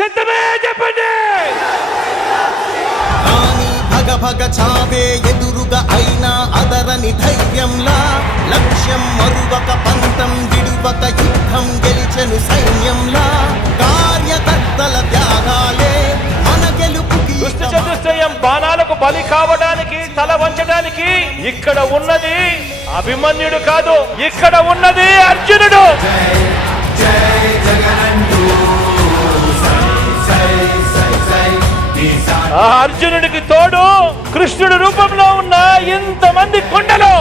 సిద్ధమే చెప్పండి. భగ భగ చావే ఎదురుగా అయినా అదరని ధైర్యంలా, లక్ష్యం మరువక పంతం విడువక యుద్ధం గెలిచెను సైన్యంలా, కార్యకర్తల త్యాగాలే మన గెలుపుకి. దుష్ట చతుష్టయం బాణాలకు బలి కావడానికి, తల వంచడానికి ఇక్కడ ఉన్నది అభిమన్యుడు కాదు, ఇక్కడ ఉన్నది అర్జునుడు. ఆ అర్జునుడికి తోడు కృష్ణుడి రూపంలో ఉన్న ఇంతమంది కొండలు.